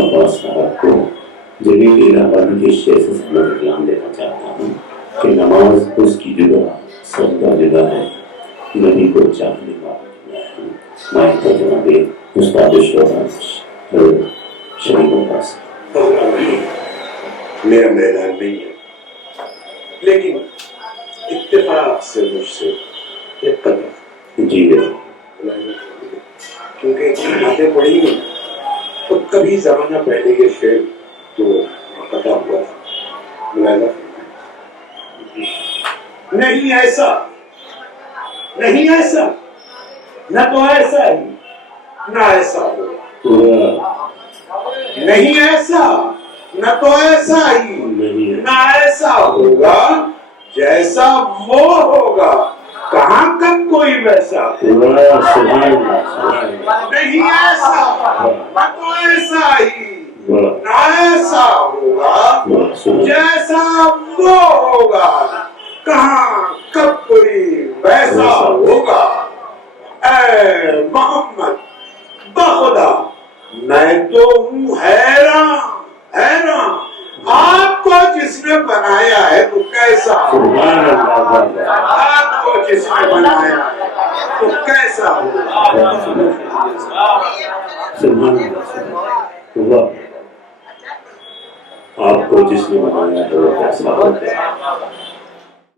عباس صاحب کو جلیل الہی کے شیخ سے اطلاع دینا چاہتا ہوں کہ نماز اس کی جگہ سجدہ جگہ ہے، نبی کو چاہنے والا جگہ ہے۔ مائک پر جناب استاد شعرا شریف عباس۔ میرا میدان نہیں ہے، لیکن اتفاق سے مجھ سے ایک قدر جی کیونکہ اتنی باتیں پڑھی نہیں تو کبھی زمانہ پہلے یہ شعر تو پتا ہوا تھا، ملاحظہ نہیں ایسا، نہیں ایسا، نہ تو ایسا ہی نہ ایسا ہو، نہیں ایسا نہ تو ایسا ہی نہ ایسا ہوگا جیسا وہ ہوگا، کہاں کب کوئی ویسا نہیں ایسا نہ تو ایسا ہی نہ ایسا ہوگا جیسا وہ ہوگا، کہاں کب کوئی ویسا ہوگا۔ اے محمد بخدا میں تو ہوں حیران حیران، آپ کو جس نے بنایا ہے تو کیسا ہوگا، آپ کو جس نے بنایا ہے تو کیسا ہوگا۔ آپ کو جس نے بنایا ہے وہ کیسا ہوگا۔